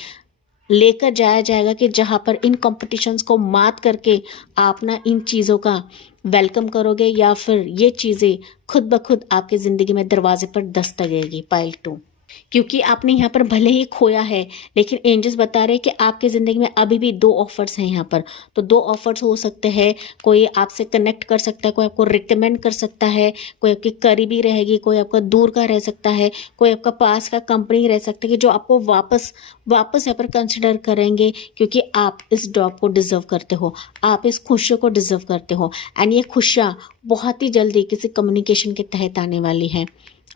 लेकर जाया जाएगा कि जहां पर इन कॉम्पिटिशन्स को मात करके आप ना इन चीज़ों का वेलकम करोगे या फिर ये चीज़ें खुद ब खुद आपकी ज़िंदगी में दरवाजे पर दस्तक देगी। पाइल 2, क्योंकि आपने यहाँ पर भले ही खोया है, लेकिन एंजल्स बता रहे हैं कि आपकी ज़िंदगी में अभी भी 2 ऑफर्स हैं यहाँ पर। तो 2 ऑफर्स हो सकते हैं, कोई आपसे कनेक्ट कर सकता है, कोई आपको रिकमेंड कर सकता है, कोई आपकी करीबी रहेगी, कोई आपका दूर का रह सकता है, कोई आपका पास का कंपनी रह सकता है कि जो आपको वापस यहाँ पर कंसिडर करेंगे क्योंकि आप इस जॉब को डिजर्व करते हो, आप इस खुशियों को डिजर्व करते हो एंड ये खुशियाँ बहुत ही जल्दी किसी कम्युनिकेशन के तहत आने वाली हैं।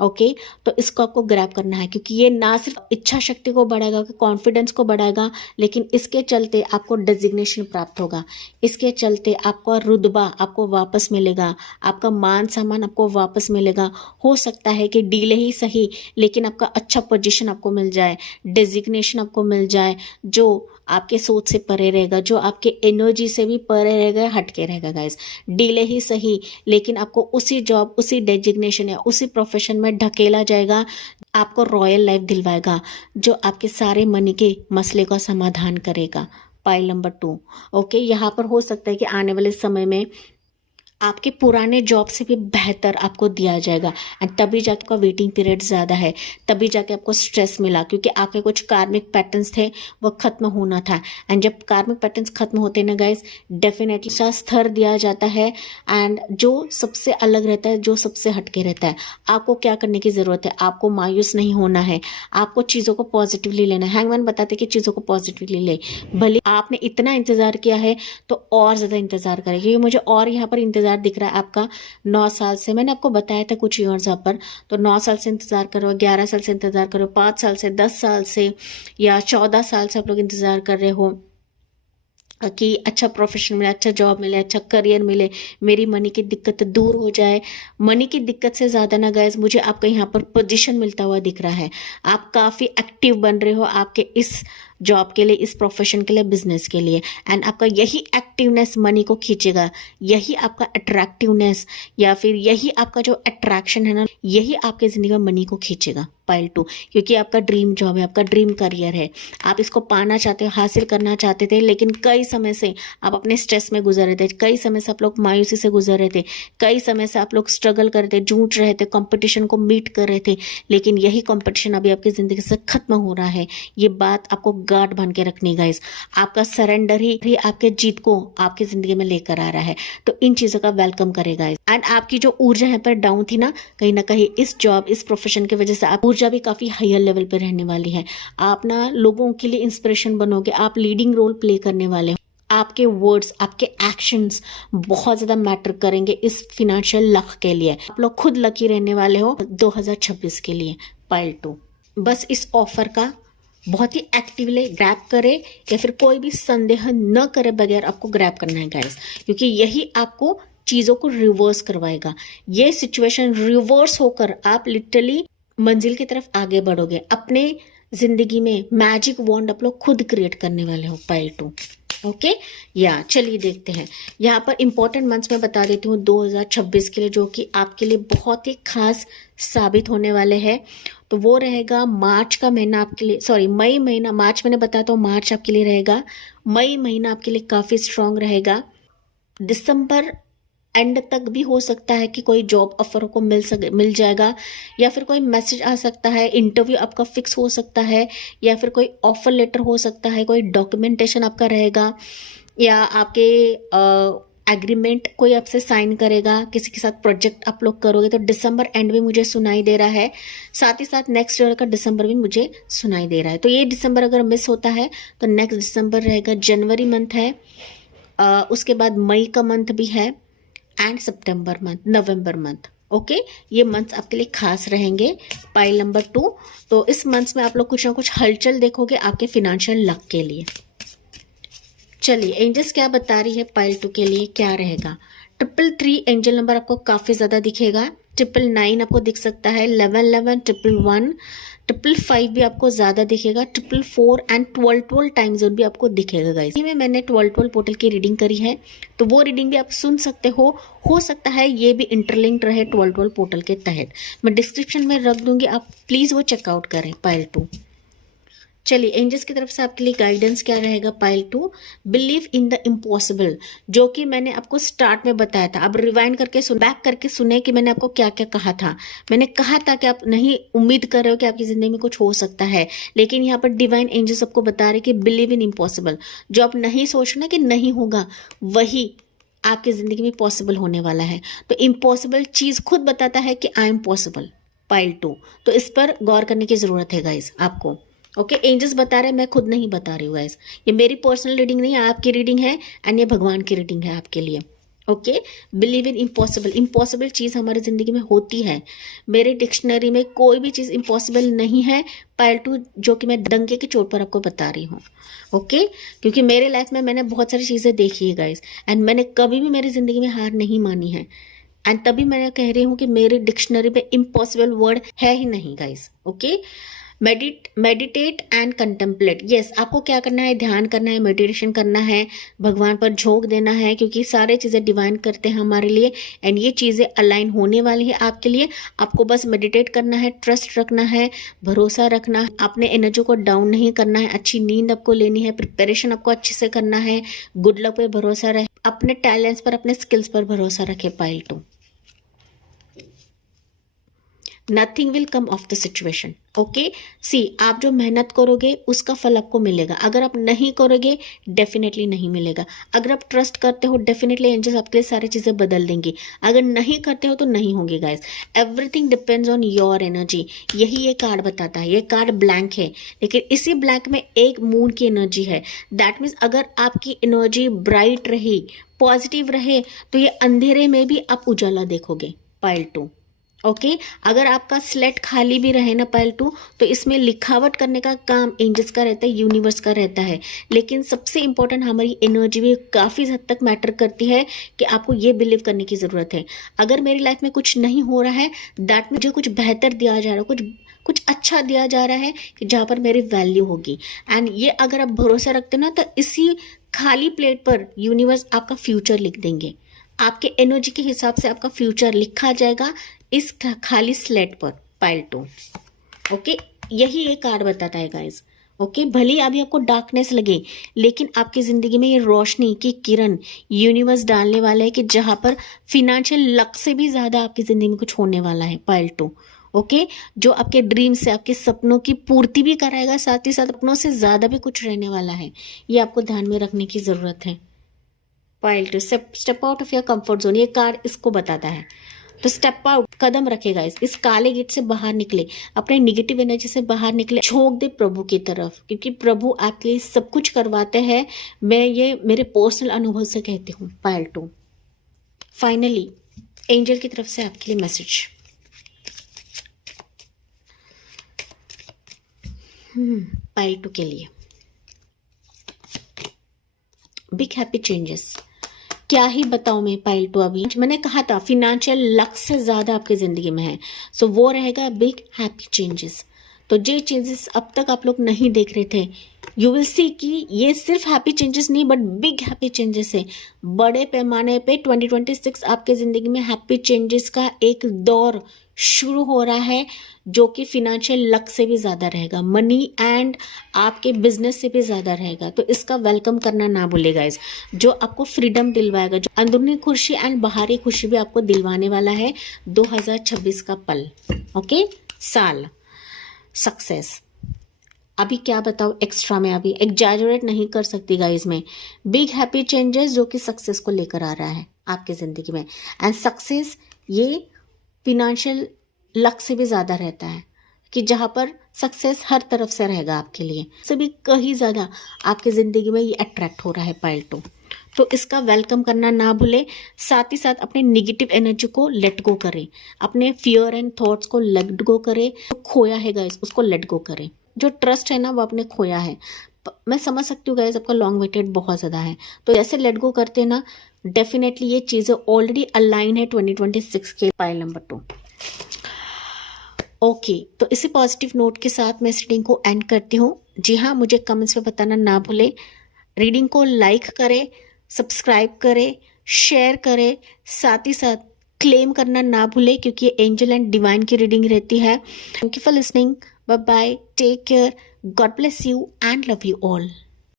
ओके, तो इसको आपको ग्रैब करना है क्योंकि ये ना सिर्फ इच्छा शक्ति को बढ़ाएगा, कॉन्फिडेंस को बढ़ाएगा, लेकिन इसके चलते आपको डेजिग्नेशन प्राप्त होगा, इसके चलते आपका रुतबा आपको वापस मिलेगा, आपका मान सम्मान आपको वापस मिलेगा। हो सकता है कि डीले ही सही, लेकिन आपका अच्छा पोजीशन आपको मिल जाए, डेजिग्नेशन आपको मिल जाए जो आपके सोच से परे रहेगा, जो आपके एनर्जी से भी परे रहेगा, हटके रहेगा गाइस। डीले ही सही, लेकिन आपको उसी जॉब, उसी डेजिग्नेशन या उसी प्रोफेशन में ढकेला जाएगा, आपको रॉयल लाइफ दिलवाएगा जो आपके सारे मनी के मसले का समाधान करेगा। Pile number 2। ओके, यहाँ पर हो सकता है कि आने वाले समय में आपके पुराने जॉब से भी बेहतर आपको दिया जाएगा एंड तभी जाके आपका वेटिंग पीरियड ज़्यादा है, तभी जाके आपको स्ट्रेस मिला क्योंकि आपके कुछ कार्मिक पैटर्न्स थे वो ख़त्म होना था। एंड जब कार्मिक पैटर्न्स ख़त्म होते हैं ना गाइस, डेफिनेटली सा स्तर दिया जाता है एंड जो सबसे अलग रहता है, जो सबसे हटके रहता है। आपको क्या करने की ज़रूरत है? आपको मायूस नहीं होना है, आपको चीज़ों को पॉजिटिवली लेना है। हैंगमैन बताते कि चीज़ों को पॉजिटिवली ले, भले आपने इतना इंतज़ार किया है तो और ज़्यादा इंतज़ार करें क्योंकि मुझे और यहाँ पर इंतज़ार दिख रहा है आपका 9 साल से। मैंने आपको बताया था कुछ ईयर्स यहाँ पर, तो 9 साल से इंतजार करो, 11 साल से इंतजार करो, 5 साल से, 10 साल से या 14 साल से आप लोग इंतजार कर रहे हो कि अच्छा प्रोफेशन मिले, अच्छा जॉब मिले, अच्छा करियर मिले, मेरी मनी की दिक्कत दूर हो जाए। मनी की दिक्कत से ज़्यादा ना गाइस, मुझे आपका यहाँ पर पोजीशन मिलता हुआ दिख रहा है। आप काफ़ी एक्टिव बन रहे हो आपके इस जॉब के लिए, इस प्रोफेशन के लिए, बिजनेस के लिए एंड आपका यही एक्टिवनेस मनी को खींचेगा, यही आपका अट्रैक्टिवनेस या फिर यही आपका जो अट्रैक्शन है ना, यही आपके ज़िंदगी में मनी को खींचेगा। पाइल 2, क्योंकि आपका ड्रीम जॉब है, आपका ड्रीम करियर है, आप इसको पाना चाहते हो, हासिल करना चाहते थे, लेकिन कई समय से आप अपने स्ट्रेस में गुजर रहे थे, कई समय से आप लोग मायूसी से गुजर रहे थे, कई समय से आप लोग स्ट्रगल कर रहे थे, जूझ रहे थे, कंपटीशन को मीट कर रहे थे, लेकिन यही कंपटीशन अभी आपकी ज़िंदगी से खत्म हो रहा है। ये बात आपको गांठ बांध के रखनी गाइस। आपका सरेंडर ही आपके जीत को आपकी ज़िंदगी में लेकर आ रहा है, तो इन चीज़ों का वेलकम करेगा। एंड आपकी जो ऊर्जा यहाँ पर डाउन थी ना, कहीं ना कहीं इस जॉब, इस प्रोफेशन की वजह से आप ऊर्जा भी काफ़ी हायर लेवल पर रहने वाली है। आप ना लोगों के लिए इंस्पिरेशन बनोगे, आप लीडिंग रोल प्ले करने वाले हो। आपके वर्ड्स, आपके एक्शंस बहुत ज़्यादा मैटर करेंगे इस फिनेंशियल लक के लिए। आप लोग खुद लकी रहने वाले हो 2026 के लिए। पाइल 2, बस इस ऑफर का बहुत ही एक्टिवली ग्रैब करे या फिर कोई भी संदेह न करे बगैर आपको ग्रैब करना है गाइस, क्योंकि यही आपको चीज़ों को रिवर्स करवाएगा। ये सिचुएशन रिवर्स होकर आप लिटरली मंजिल की तरफ आगे बढ़ोगे। अपने जिंदगी में मैजिक वॉन्ड आप लोग खुद क्रिएट करने वाले हो। पाइल 2, ओके, या चलिए देखते हैं। यहाँ पर इंपॉर्टेंट मंथ्स में बता देती हूँ 2026 के लिए, जो कि आपके लिए बहुत ही खास साबित होने वाले हैं। तो वो रहेगा मार्च का महीना आपके लिए, सॉरी मई महीना, मार्च मैंने बताया तो मार्च आपके लिए रहेगा, मई महीना आपके लिए काफ़ी स्ट्रांग रहेगा, दिसंबर एंड तक भी हो सकता है कि कोई जॉब ऑफर को मिल जाएगा, या फिर कोई मैसेज आ सकता है, इंटरव्यू आपका फिक्स हो सकता है, या फिर कोई ऑफर लेटर हो सकता है, कोई डॉक्यूमेंटेशन आपका रहेगा, या आपके एग्रीमेंट कोई आपसे साइन करेगा, किसी के साथ प्रोजेक्ट आप लोग करोगे, तो दिसंबर एंड भी मुझे सुनाई दे रहा है। साथ ही साथ नेक्स्ट ईयर का दिसंबर भी मुझे सुनाई दे रहा है। तो ये दिसंबर अगर मिस होता है तो नेक्स्ट दिसंबर रहेगा, जनवरी मंथ है, उसके बाद मई का मंथ भी है, and September month, November month. Okay, ये मंथ्स आपके लिए खास रहेंगे। पाइल नंबर 2, तो इस मंथ्स में आप लोग कुछ ना कुछ हलचल देखोगे आपके फिनेंशियल लक के लिए। चलिए एंजल्स क्या बता रही है पाइल 2 के लिए, क्या रहेगा। 333 एंजल नंबर आपको काफी ज्यादा दिखेगा, 999 आपको दिख सकता है, 1111, 111, 555 भी आपको ज्यादा दिखेगा, 444 एंड 12 टाइम जोन भी आपको दिखेगा गाइस। में मैंने 12 पोर्टल की रीडिंग करी है, तो वो रीडिंग भी आप सुन सकते हो सकता है ये भी इंटरलिंक्ड रहे 12 पोर्टल के तहत। मैं डिस्क्रिप्शन में रख दूंगी, आप प्लीज वो चेकआउट करें पाइल 2। चलिए एंजल्स की तरफ से आपके लिए गाइडेंस क्या रहेगा pile 2। Believe in the impossible, जो कि मैंने आपको स्टार्ट में बताया था। अब रिवाइंड करके बैक करके सुने कि मैंने आपको क्या क्या कहा था। मैंने कहा था कि आप नहीं उम्मीद कर रहे हो कि आपकी जिंदगी में कुछ हो सकता है, लेकिन यहाँ पर डिवाइन एंजल्स आपको बता रहे कि बिलीव इन इम्पॉसिबल, जो आप नहीं सोचना कि नहीं होगा, वही आपकी जिंदगी में पॉसिबल होने वाला है। तो इम्पॉसिबल चीज खुद बताता है कि आई एम पॉसिबल, पाइल 2। तो इस पर गौर करने की जरूरत है गाइस आपको। ओके, एंजल्स बता रहे हैं, मैं खुद नहीं बता रही हूँ गाइस। ये मेरी पर्सनल रीडिंग नहीं है, आपकी रीडिंग है, एंड ये भगवान की रीडिंग है आपके लिए। Okay, believe in impossible, impossible चीज हमारी जिंदगी में होती है। मेरे डिक्शनरी में कोई भी चीज इम्पॉसिबल नहीं है पाइल 2, जो कि मैं डंके की चोट पर आपको बता रही हूँ। ओके, क्योंकि मेरे लाइफ में मैंने बहुत सारी चीजें देखी है गाइस, एंड मैंने कभी भी मेरी जिंदगी में हार नहीं मानी है, एंड तभी मैं कह रही हूँ कि मेरी डिक्शनरी में इम्पॉसिबल वर्ड है ही नहीं guys. Okay, meditate and contemplate. Yes, आपको क्या करना है, ध्यान करना है, मेडिटेशन करना है, भगवान पर झोंक देना है, क्योंकि सारे चीजें डिवाइन करते हैं हमारे लिए, एंड ये चीजें अलाइन होने वाली है आपके लिए। आपको बस मेडिटेट करना है, ट्रस्ट रखना है, भरोसा रखना है, अपने एनर्जी को डाउन नहीं करना है, अच्छी नींद आपको लेनी है, प्रिपरेशन आपको अच्छे से करना है, गुड लक पे भरोसा रहे, अपने टैलेंट्स पर, अपने स्किल्स पर भरोसा रखे पाइल 2। Nothing will come of the situation. Okay, see आप जो मेहनत करोगे उसका फल आपको मिलेगा, अगर आप नहीं करोगे डेफिनेटली नहीं मिलेगा। अगर आप ट्रस्ट करते हो डेफिनेटली एंजल्स आपके लिए सारी चीजें बदल देंगी, अगर नहीं करते हो तो नहीं होगी guys. Everything depends on your energy, यही ये कार्ड बताता है। ये कार्ड ब्लैंक है, लेकिन इसी ब्लैंक में एक मून की एनर्जी है। दैट मीन्स अगर आपकी एनर्जी ब्राइट रही, पॉजिटिव रहे, तो ये अंधेरे में भी आप उजाला देखोगे पाइल 2। ओके, अगर आपका स्लेट खाली भी रहे ना पाइल 2, तो इसमें लिखावट करने का काम एंजल्स का रहता है, यूनिवर्स का रहता है। लेकिन सबसे इंपॉर्टेंट हमारी एनर्जी भी काफी हद तक मैटर करती है, कि आपको ये बिलीव करने की जरूरत है। अगर मेरी लाइफ में कुछ नहीं हो रहा है, दैट मुझे कुछ बेहतर दिया जा रहा है, कुछ अच्छा दिया जा रहा है, कि जहां पर मेरी वैल्यू होगी। एंड ये अगर आप भरोसा रखते ना, तो इसी खाली प्लेट पर यूनिवर्स आपका फ्यूचर लिख देंगे। आपके एनर्जी के हिसाब से आपका फ्यूचर लिखा जाएगा इस खाली स्लेट पर पाइल 2। ओके, यही ये कार्ड बताता है गाइस। ओके, भले अभी आपको डार्कनेस लगे, लेकिन आपकी जिंदगी में ये रोशनी की किरण यूनिवर्स डालने वाला है, कि जहां पर फिनेंशियल लक से भी ज्यादा आपकी जिंदगी में कुछ होने वाला है पाइल 2। ओके, जो आपके ड्रीम से, आपके सपनों की पूर्ति भी कराएगा, साथ ही साथ सपनों से ज्यादा भी कुछ रहने वाला है। ये आपको ध्यान में रखने की जरूरत है pile 2। Step out of your comfort zone, ये कार्ड इसको बताता है। तो स्टेप आउट, कदम रखेगा, इस काले गेट से बाहर निकले, अपने निगेटिव एनर्जी से बाहर निकले, झोंक दे प्रभु की तरफ, क्योंकि प्रभु आपके लिए सब कुछ करवाते हैं। मैं ये मेरे पर्सनल अनुभव से कहती हूँ पाइल 2। फाइनली एंजल की तरफ से आपके लिए मैसेज। पाइल 2 के लिए बिग हैप्पी चेंजेस। क्या ही बताऊं मैं पाइल 2। अभी मैंने कहा था फिनेंशियल लक से ज्यादा आपकी जिंदगी में है, सो वो रहेगा बिग हैप्पी चेंजेस। तो जो चेंजेस अब तक आप लोग नहीं देख रहे थे, यू विल सी कि ये सिर्फ हैप्पी चेंजेस नहीं बट बिग हैप्पी चेंजेस है। बड़े पैमाने पे 2026 आपके ज़िंदगी में हैप्पी चेंजेस का एक दौर शुरू हो रहा है, जो कि फिनेंशियल लक से भी ज़्यादा रहेगा, मनी एंड आपके बिजनेस से भी ज़्यादा रहेगा। तो इसका वेलकम करना ना भूलिए गाइस, जो आपको फ्रीडम दिलवाएगा, जो अंदरूनी खुशी एंड बाहरी खुशी भी आपको दिलवाने वाला है 2026 का पल। ओके, साल सक्सेस। अभी क्या बताओ एक्स्ट्रा में, अभी एग्जैजरेट नहीं कर सकती गाइस मैं। बिग हैप्पी चेंजेस जो कि सक्सेस को लेकर आ रहा है आपके ज़िंदगी में, एंड सक्सेस ये फिनेंशियल लक से भी ज़्यादा रहता है, कि जहाँ पर सक्सेस हर तरफ से रहेगा आपके लिए, से भी कहीं ज़्यादा आपकी ज़िंदगी में ये अट्रैक्ट हो रहा है पाइल 2। तो इसका वेलकम करना ना भूले, साथ ही साथ अपने निगेटिव एनर्जी को लेट गो करें, अपने फियर एंड थॉट्स को लेट गो करें। तो खोया है गाइस उसको लेट गो करें, जो ट्रस्ट है ना वो आपने खोया है। मैं समझ सकती हूँ गाइस आपका लॉन्ग वेटेड बहुत ज़्यादा है, तो ऐसे लेट गो करते ना डेफिनेटली ये चीज़ें ऑलरेडी अलाइन है 2026 के पाइल नंबर 2। ओके, तो इसी पॉजिटिव नोट के साथ मैं इस रीडिंग को एंड करती हूँ। जी हाँ, मुझे कमेंट्स में बताना ना भूलें, रीडिंग को लाइक करें, सब्सक्राइब करें, शेयर करें, साथ ही साथ क्लेम करना ना भूलें, क्योंकि ये एंजल एंड डिवाइन की रीडिंग रहती है। Thank you for listening, bye bye, take care, God bless you and love you all.